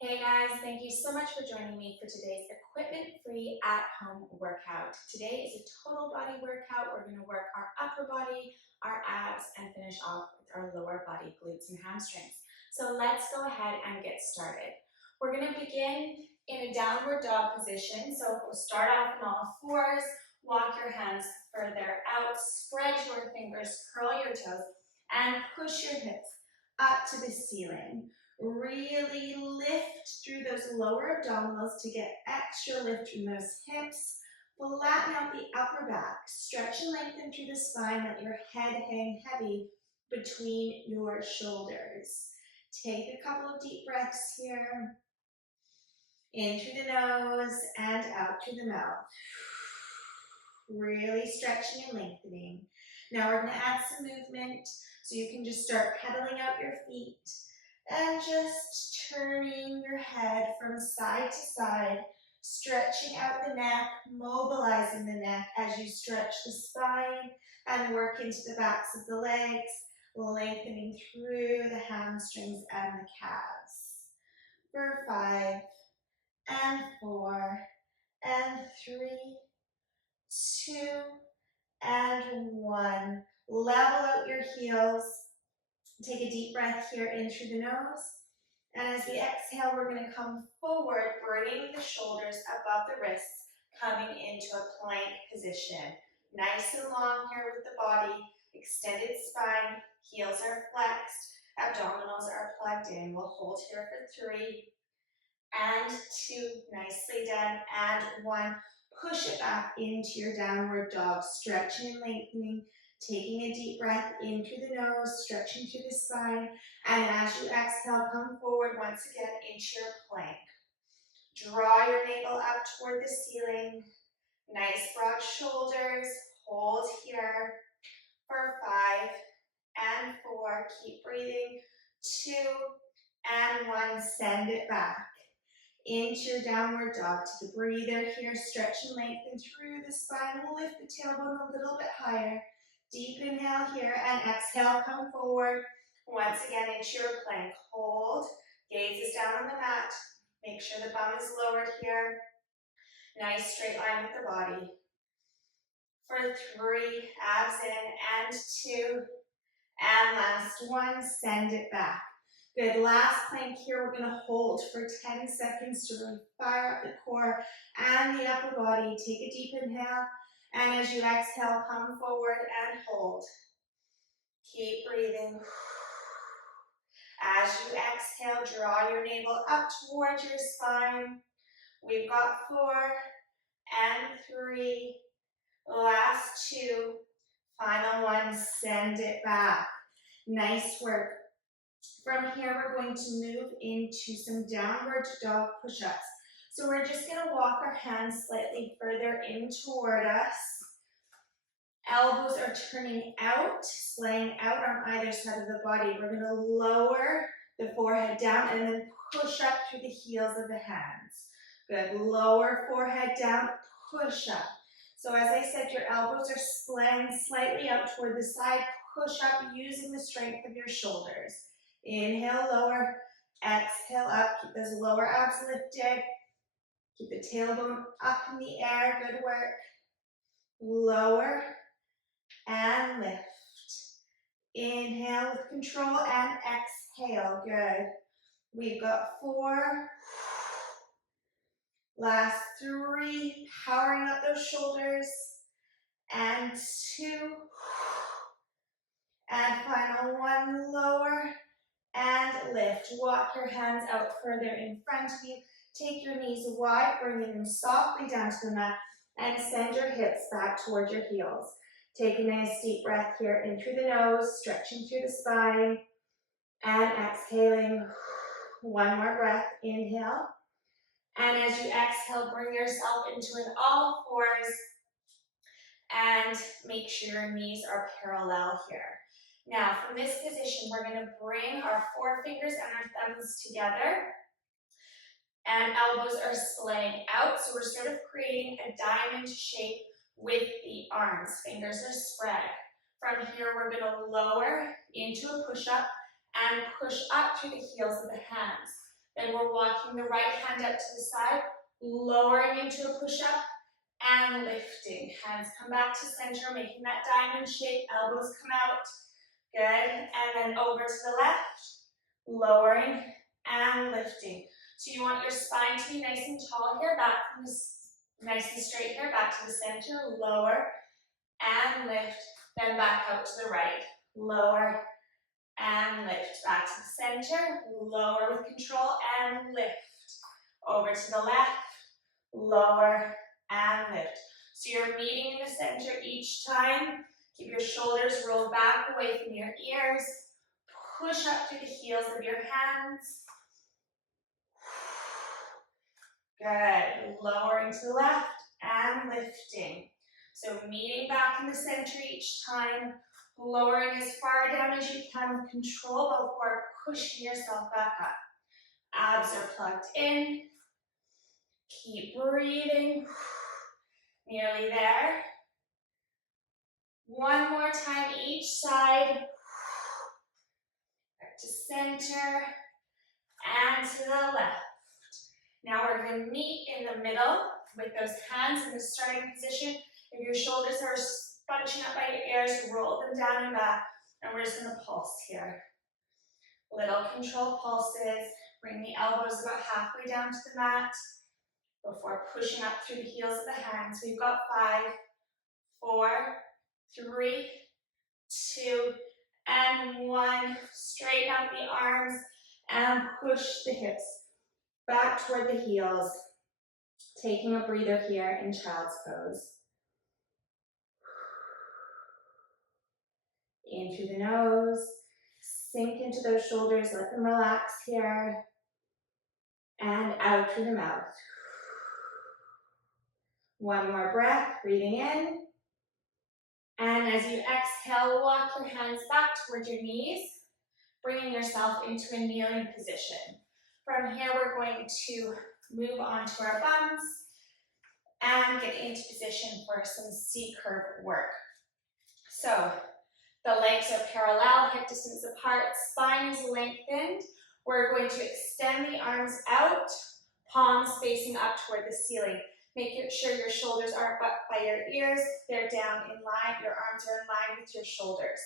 Hey guys, thank you so much for joining me for today's equipment-free at-home workout. Today is a total body workout. We're going to work our upper body, our abs, and finish off with our lower body, glutes and hamstrings. So let's go ahead and get started. We're going to begin in a downward dog position. So we'll start off on all fours, walk your hands further out, spread your fingers, curl your toes, and push your hips up to the ceiling. Really lift through those lower abdominals to get extra lift from those hips. Flatten out the upper back. Stretch and lengthen through the spine. Let your head hang heavy between your shoulders. Take a couple of deep breaths here. In through the nose and out through the mouth. Really stretching and lengthening. Now we're going to add some movement, so you can just start pedaling out your feet and just turning your head from side to side, stretching out the neck, mobilizing the neck as you stretch the spine and work into the backs of the legs, lengthening through the hamstrings and the calves. For 5 and 4 and 3, 2 and 1. Level out your heels. Take a deep breath here in through the nose. And as we exhale, we're going to come forward, bringing the shoulders above the wrists, coming into a plank position. Nice and long here with the body, extended spine, heels are flexed, abdominals are plugged in. We'll hold here for 3 and 2, nicely done, and 1. Push it back into your downward dog, stretching and lengthening. Taking a deep breath in through the nose, stretching through the spine, and as you exhale, come forward once again into your plank. Draw your navel up toward the ceiling. Nice broad shoulders. Hold here for 5 and 4. Keep breathing. 2 and 1. Send it back into your downward dog. Take a breather here. Stretch and lengthen through the spine. We'll lift the tailbone a little bit higher. Deep inhale here and exhale, come forward. Once again into your plank. Hold, gaze is down on the mat. Make sure the bum is lowered here. Nice straight line with the body. For 3, abs in, and 2, and last 1, send it back. Good, last plank here, we're gonna hold for 10 seconds to really fire up the core and the upper body. Take a deep inhale. And as you exhale, come forward and hold. Keep breathing. As you exhale, draw your navel up towards your spine. We've got 4 and 3. Last 2. Final 1. Send it back. Nice work. From here, we're going to move into some downward dog push-ups. So we're just going to walk our hands slightly further in toward us. Elbows are turning out, splaying out on either side of the body. We're going to lower the forehead down and then push up through the heels of the hands. Good. Lower forehead down, push up. So as I said, your elbows are splaying slightly out toward the side. Push up using the strength of your shoulders. Inhale, lower. Exhale, up. Keep those lower abs lifted. Keep the tailbone up in the air. Good work. Lower and lift. Inhale with control and exhale. Good. We've got 4. Last 3. Powering up those shoulders. And 2. And final 1. Lower and lift. Walk your hands out further in front of you. Take your knees wide, bringing them softly down to the mat, and send your hips back towards your heels. Take a nice deep breath here in through the nose, stretching through the spine, and exhaling. 1 more breath. Inhale. And as you exhale, bring yourself into an all fours, and make sure your knees are parallel here. Now, from this position, we're going to bring our forefingers and our thumbs together, and elbows are splaying out, so we're sort of creating a diamond shape with the arms. Fingers are spread. From here, we're going to lower into a push-up and push up through the heels of the hands. Then we're walking the right hand up to the side, lowering into a push-up, and lifting. Hands come back to center, making that diamond shape, elbows come out. Good, and then over to the left, lowering and lifting. So you want your spine to be nice and tall here, back from this, nice and straight here, back to the center, lower and lift, then back out to the right, lower and lift, back to the center, lower with control and lift, over to the left, lower and lift. So you're meeting in the center each time. Keep your shoulders rolled back away from your ears. Push up through the heels of your hands. Good. Lowering to the left and lifting. So meeting back in the center each time. Lowering as far down as you can with control before pushing yourself back up. Abs are plugged in. Keep breathing. Nearly there. One more time each side. Back to center and to the left. Now we're going to meet in the middle with those hands in the starting position. If your shoulders are bunching up by your ears, roll them down and back. And we're just going to pulse here. Little controlled pulses. Bring the elbows about halfway down to the mat before pushing up through the heels of the hands. We've got 5, 4, 3, 2, and 1. Straighten out the arms and push the hips back toward the heels. Taking a breather here in child's pose. In through the nose. Sink into those shoulders. Let them relax here. And out through the mouth. One more breath. Breathing in. And as you exhale, walk your hands back towards your knees, bringing yourself into a kneeling position. From here, we're going to move on to our bums and get into position for some C-curve work. So the legs are parallel, hip distance apart, spine is lengthened. We're going to extend the arms out, palms facing up toward the ceiling. Make sure your shoulders aren't up by your ears, they're down in line, your arms are in line with your shoulders.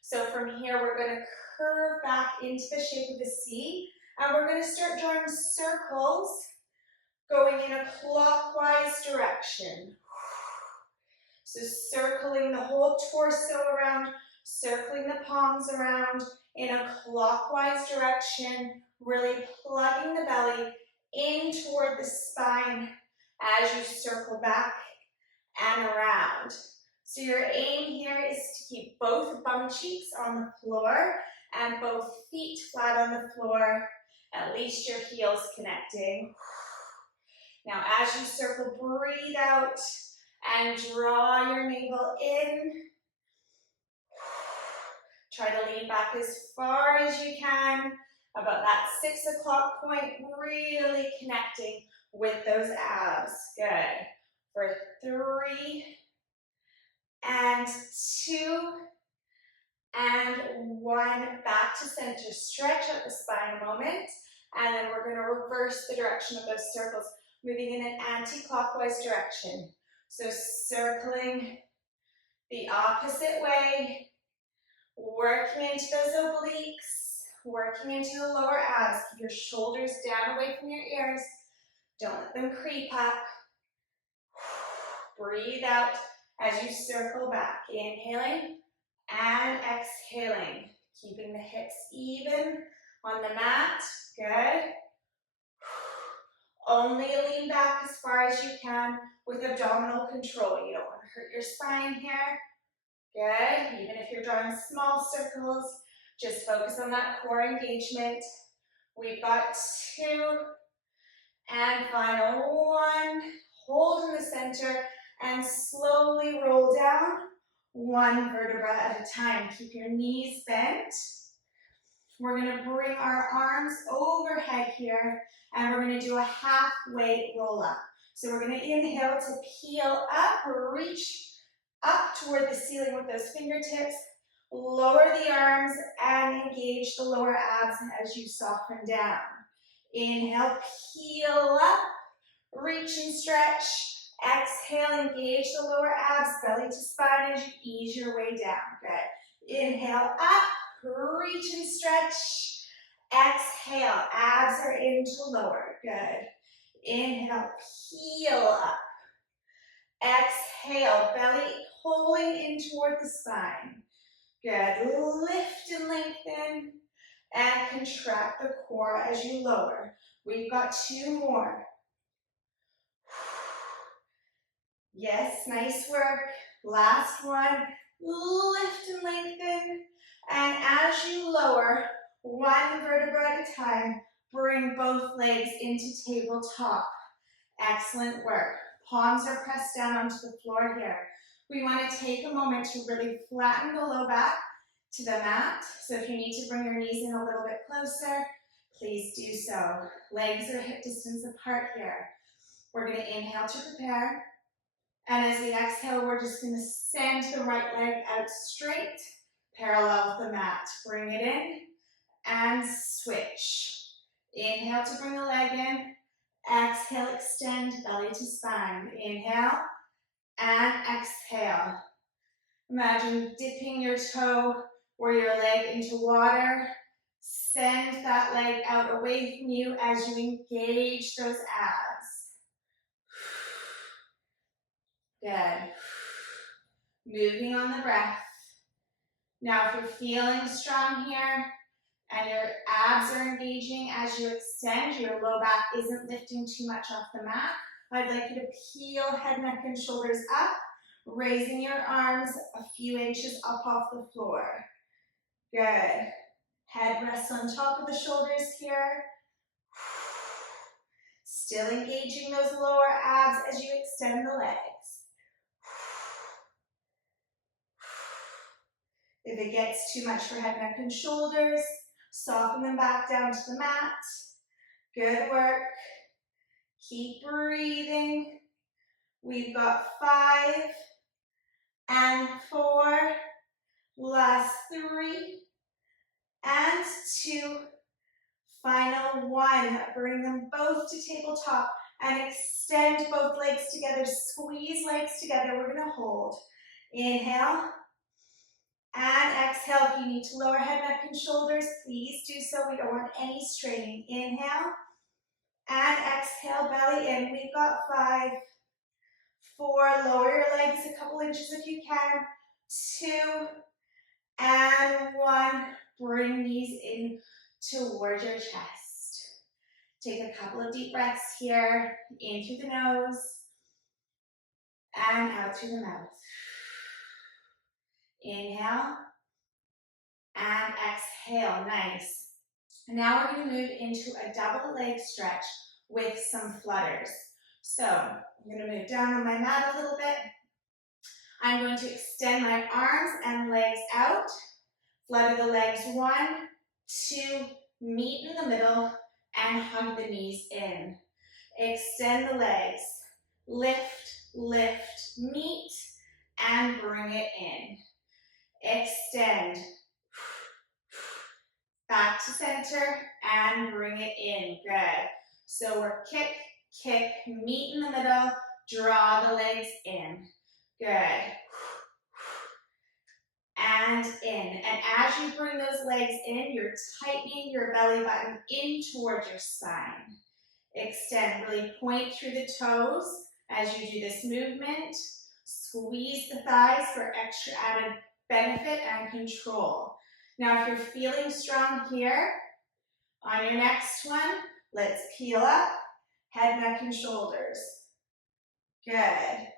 So from here, we're going to curve back into the shape of a C, and we're going to start drawing circles going in a clockwise direction. So circling the whole torso around, circling the palms around in a clockwise direction, really plugging the belly in toward the spine as you circle back and around. So your aim here is to keep both bum cheeks on the floor and both feet flat on the floor, at least your heels connecting. Now as you circle, breathe out and draw your navel in. Try to lean back as far as you can, about that 6 o'clock point, really connecting with those abs. Good. For 3, and 2, and 1. Back to center. Stretch out the spine a moment, and then we're going to reverse the direction of those circles, moving in an anti-clockwise direction. So circling the opposite way, working into those obliques, working into the lower abs. Keep your shoulders down away from your ears. Don't let them creep up. Breathe out as you circle back. Inhaling and exhaling. Keeping the hips even on the mat. Good. Only lean back as far as you can with abdominal control. You don't want to hurt your spine here. Good. Even if you're drawing small circles, just focus on that core engagement. We've got 2, and final 1. Hold in the center and slowly roll down 1 vertebra at a time. Keep your knees bent. We're going to bring our arms overhead here, and we're going to do a halfway roll up. So we're going to inhale to peel up, reach up toward the ceiling with those fingertips. Lower the arms and engage the lower abs as you soften down. Inhale, peel up, reach and stretch. Exhale, engage the lower abs, belly to spine as you ease your way down. Good. Inhale, up, reach and stretch. Exhale, abs are into lower. Good. Inhale, peel up. Exhale, belly pulling in toward the spine. Good. Lift and lengthen and contract the core as you lower. We've got 2 more. Yes, nice work. Last one. Lift and lengthen. And as you lower, 1 vertebra at a time, bring both legs into tabletop. Excellent work. Palms are pressed down onto the floor here. We want to take a moment to really flatten the low back to the mat. So if you need to bring your knees in a little bit closer, please do so. Legs are hip distance apart here. We're going to inhale to prepare. And as we exhale, we're just going to send the right leg out straight, parallel with the mat. Bring it in and switch. Inhale to bring the leg in. Exhale, extend belly to spine. Inhale and exhale. Imagine dipping your toe or your leg into water. Send that leg out away from you as you engage those abs. Good. Moving on the breath. Now if you're feeling strong here and your abs are engaging as you extend, your low back isn't lifting too much off the mat, I'd like you to peel head, neck, and shoulders up, raising your arms a few inches up off the floor. Good. Head rests on top of the shoulders here. Still engaging those lower abs as you extend the legs. If it gets too much for head, neck, and shoulders, soften them back down to the mat. Good work. Keep breathing. We've got 5 and 4. Last 3 and 2. Final 1. Bring them both to tabletop and extend both legs together. Squeeze legs together. We're going to hold. Inhale. And exhale. If you need to lower head, neck, and shoulders, please do so. We don't want any straining. Inhale. And exhale, belly in. We've got 5, 4. Lower your legs a couple inches if you can. 2 and 1. Bring these in towards your chest. Take a couple of deep breaths here. In through the nose and out through the mouth. Inhale and exhale. Nice. Now we're going to move into a double leg stretch with some flutters. So I'm going to move down on my mat a little bit. I'm going to extend my arms and legs out. Flutter the legs 1, 2, meet in the middle, and hug the knees in. Extend the legs. Lift, lift, meet, and bring it in. Extend. Back to center, and bring it in. Good. So we're kick, kick, meet in the middle, draw the legs in. Good. And in. And as you bring those legs in, you're tightening your belly button in towards your spine. Extend, really point through the toes as you do this movement. Squeeze the thighs for extra added benefit and control. Now, if you're feeling strong here, on your next one, let's peel up, head, neck, and shoulders. Good.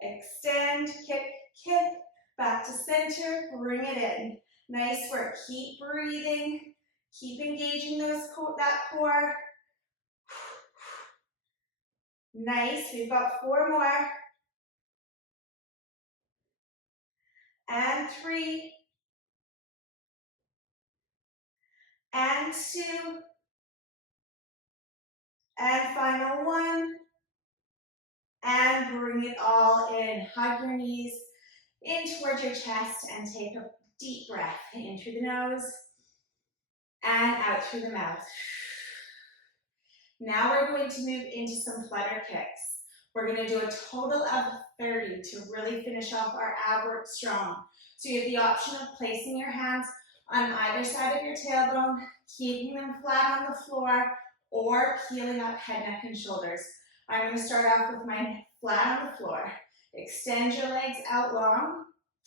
Extend, kick, kick, back to center, bring it in. Nice work. Keep breathing. Keep engaging that core. Nice. We've got 4 more. And 3. And 2. And final 1. And bring it all in. Hug your knees in towards your chest and take a deep breath in through the nose and out through the mouth. Now we're going to move into some flutter kicks. We're going to do a total of 30 to really finish off our ab work strong. So you have the option of placing your hands on either side of your tailbone, keeping them flat on the floor, or peeling up head, neck, and shoulders. I'm going to start off with my flat on the floor. Extend your legs out long.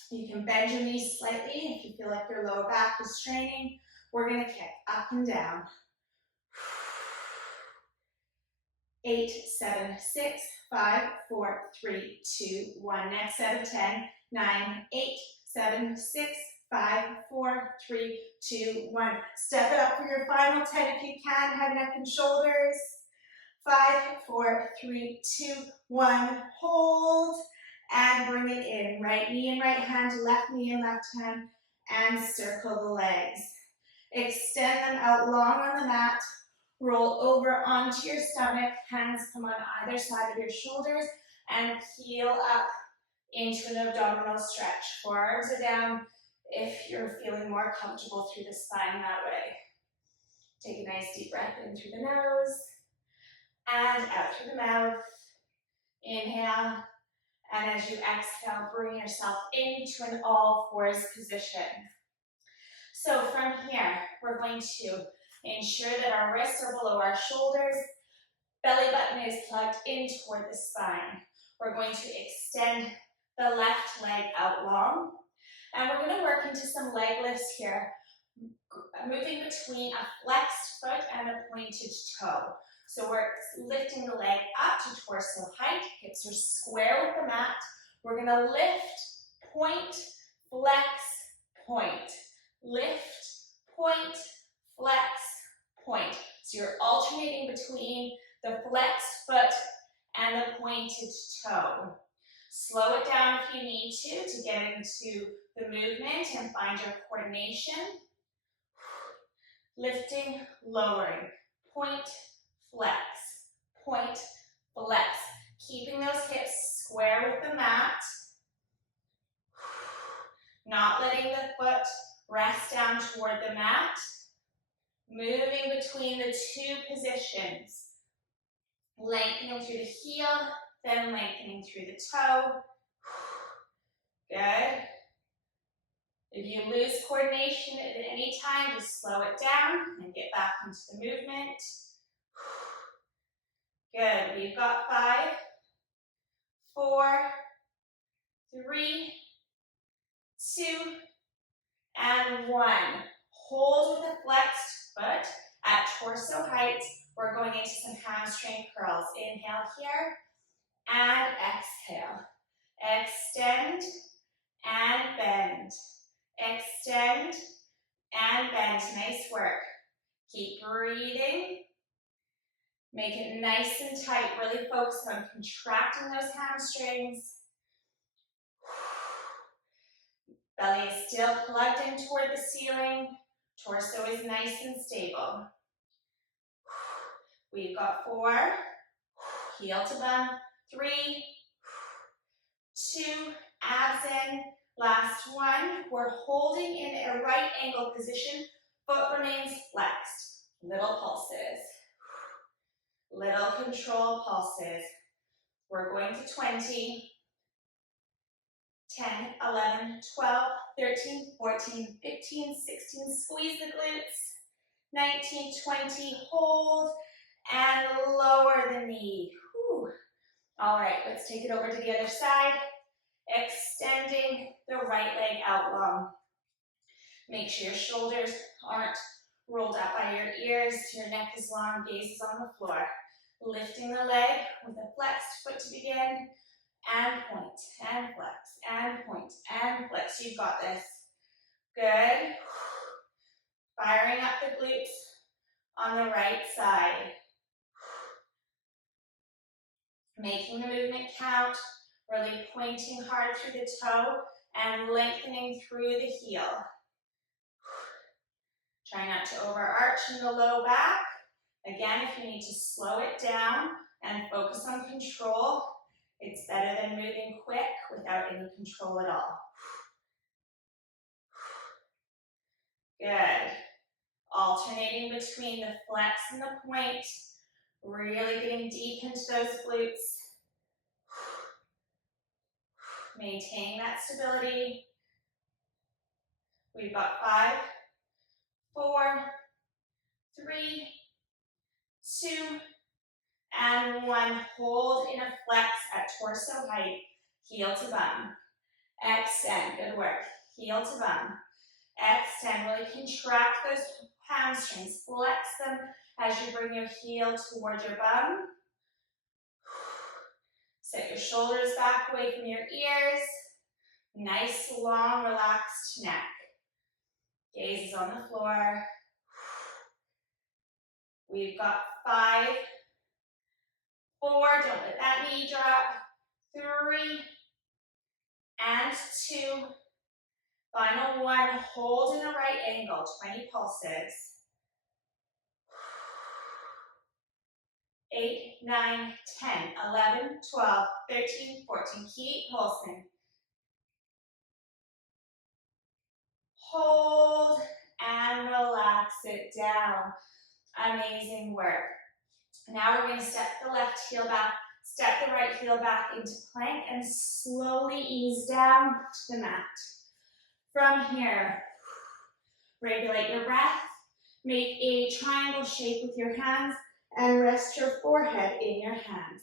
You can bend your knees slightly if you feel like your lower back is straining. We're going to kick up and down. 8, 7, 6, 5, 4, 3, 2, 1. Next set of 10, 9, 8, 7, 6, 5, 4, 3, 2, 1. Step it up for your final 10 if you can. Head, neck, and shoulders. 5, 4, 3, 2, 1. Hold and bring it in. Right knee and right hand, left knee and left hand, and circle the legs. Extend them out long on the mat. Roll over onto your stomach. Hands come on either side of your shoulders and peel up into an abdominal stretch. Forearms are down if you're feeling more comfortable through the spine that way. Take a nice deep breath in through the nose and out through the mouth. Inhale, and as you exhale, bring yourself into an all fours position. So from here, we're going to ensure that our wrists are below our shoulders, belly button is plugged in toward the spine. We're going to extend the left leg out long, and we're going to work into some leg lifts here, moving between a flexed foot and a pointed toe. So we're lifting the leg up to torso height, hips are square with the mat. We're going to lift, point, flex, point. Lift, point, flex, point. So you're alternating between the flexed foot and the pointed toe. Slow it down if you need to get into the movement and find your coordination. Lifting, lowering, point, flex, point, flex. Keeping those hips square with the mat. Not letting the foot rest down toward the mat. Moving between the two positions. Lengthening through the heel, then lengthening through the toe. Good. If you lose coordination at any time, just slow it down and get back into the movement. Good. We've got 5, 4, 3, 2, and 1. Hold with a flexed foot at torso height. We're going into some hamstring curls. Inhale here and exhale. Extend and bend. Extend and bend. Nice work. Keep breathing. Make it nice and tight. Really focus on contracting those hamstrings. Belly is still plugged in toward the ceiling. Torso is nice and stable. We've got 4. Heel to bum. 3, 2, abs in. Last one. We're holding in a right angle position. Foot remains flexed. Little pulses. Little control pulses. We're going to 20, 10, 11, 12, 13, 14, 15, 16. Squeeze the glutes. 19, 20, hold, and lower the knee. Whew. All right, let's take it over to the other side. Extending the right leg out long. Make sure your shoulders aren't rolled up by your ears. Your neck is long, gaze is on the floor. Lifting the leg with a flexed foot to begin, and point, and flex, and point, and flex. You've got this. Good. Firing up the glutes on the right side. Making the movement count, really pointing hard through the toe and lengthening through the heel. Try not to overarch in the low back. Again, if you need to slow it down and focus on control, it's better than moving quick without any control at all. Good. Alternating between the flex and the point. Really getting deep into those glutes. Maintaining that stability. We've got 5, 4, 3, 2, and 1. Hold in a flex at torso height, heel to bum. Extend, good work. Heel to bum. Extend, really contract those hamstrings. Flex them as you bring your heel toward your bum. Set your shoulders back away from your ears. Nice, long, relaxed neck. Gaze is on the floor. We've got 5, 4, don't let that knee drop. 3, and 2. Final 1, hold in a right angle, 20 pulses. 8, 9, 10, 11, 12, 13, 14. Keep pulsing. Hold and relax it down. Amazing work. Now we're going to step the left heel back, step the right heel back into plank, and slowly ease down to the mat. From here, regulate your breath. Make a triangle shape with your hands and rest your forehead in your hands.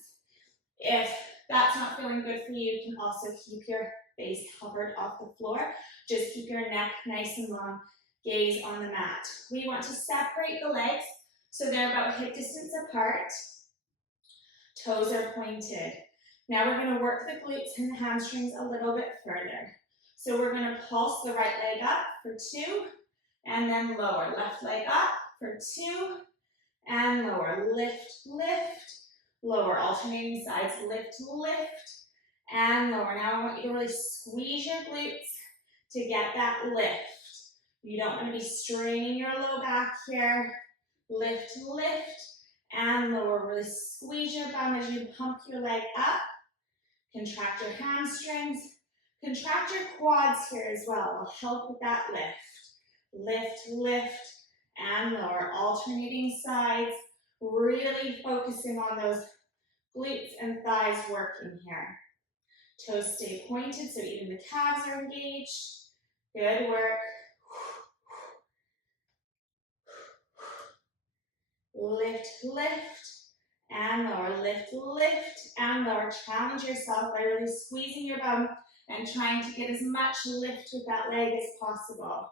If that's not feeling good for you, you can also keep your base covered off the floor. Just keep your neck nice and long, gaze on the mat. We want to separate the legs so they're about hip distance apart. Toes are pointed. Now we're going to work the glutes and the hamstrings a little bit further. So we're going to pulse the right leg up for 2, and then lower. Left leg up for 2, and lower. Lift, lift, lower. Alternating sides. Lift, lift, and lower. Now I want you to really squeeze your glutes to get that lift. You don't want to be straining your low back here. Lift, lift, and lower. Really squeeze your bum as you pump your leg up. Contract your hamstrings. Contract your quads here as well. It'll help with that lift. Lift, lift, and lower. Alternating sides. Really focusing on those glutes and thighs working here. Toes stay pointed so even the calves are engaged. Good work. Lift, lift, and lower. Lift, lift, and lower. Challenge yourself by really squeezing your bum and trying to get as much lift with that leg as possible.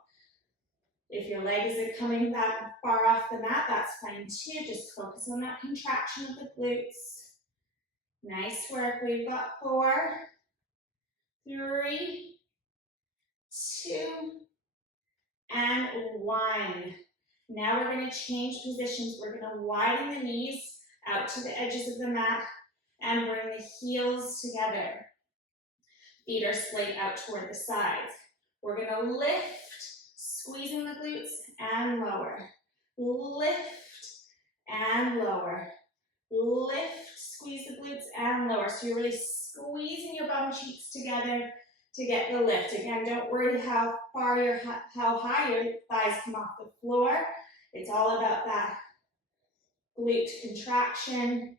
If your leg isn't coming that far off the mat, that's fine too. Just focus on that contraction of the glutes. Nice work. We've got 4, 3, 2, and 1. Now we're going to change positions. We're going to widen the knees out to the edges of the mat and bring the heels together. Feet are splayed out toward the sides. We're going to lift, squeezing the glutes and lower. Lift and lower. Lift, squeeze the glutes and lower. So you're really squeezing your bum cheeks together to get the lift. Again, don't worry how high your thighs come off the floor. It's all about that glute contraction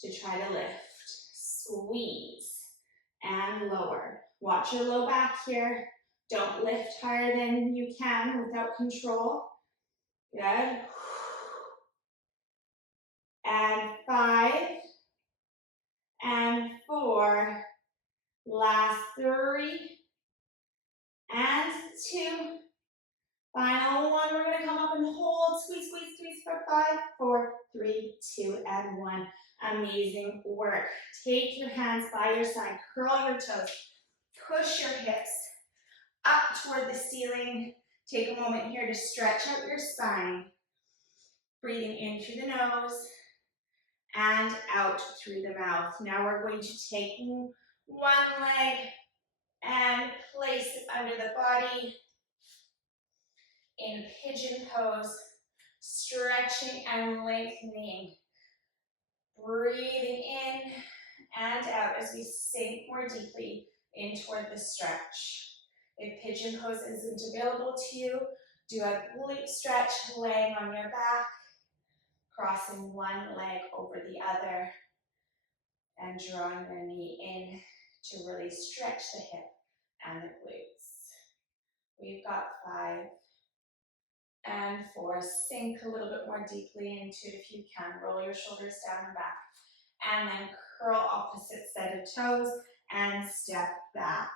to try to lift. Squeeze and lower. Watch your low back here. Don't lift higher than you can without control. Good. And 5, and 4, last 3, and 2, final 1. We're going to come up and hold, squeeze, squeeze, squeeze for 5, 4, 3, 2, and 1. Amazing work. Take your hands by your side, curl your toes, push your hips up toward the ceiling. Take a moment here to stretch out your spine. Breathing in through the nose and out through the mouth. Now we're going to take one leg and place it under the body in pigeon pose, stretching and lengthening. Breathing in and out as we sink more deeply in toward the stretch. If pigeon pose isn't available to you, do a glute stretch laying on your back. crossing one leg over the other and drawing the knee in to really stretch the hip and the glutes. We've got 5 and 4. Sink a little bit more deeply into it if you can. Roll your shoulders down and back. And then curl opposite set of toes and step back.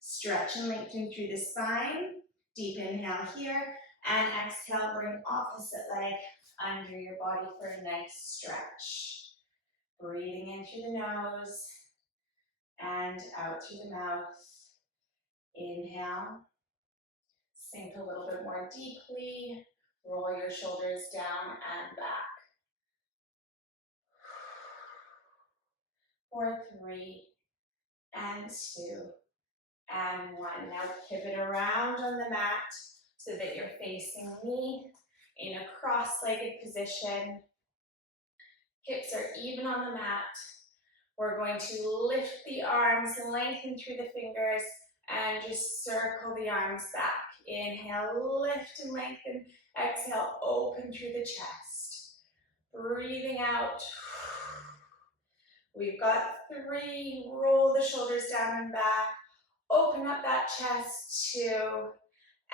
Stretch and lengthen through the spine. Deep inhale here. And exhale, bring opposite leg under your body for a nice stretch. Breathing in through the nose and out through the mouth. Inhale. Sink a little bit more deeply. Roll your shoulders down and back. For 3 and 2 and 1. Now pivot around on the mat so that you're facing me in a cross-legged position. Hips are even on the mat. We're going to lift the arms, lengthen through the fingers, and just circle the arms back. Inhale, lift and lengthen. Exhale, open through the chest. Breathing out. We've got 3. Roll the shoulders down and back. Open up that chest. 2.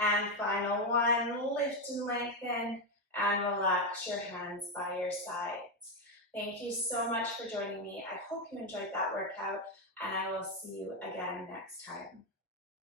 And final 1. Lift and lengthen. And relax your hands by your sides. Thank you so much for joining me. I hope you enjoyed that workout, and I will see you again next time.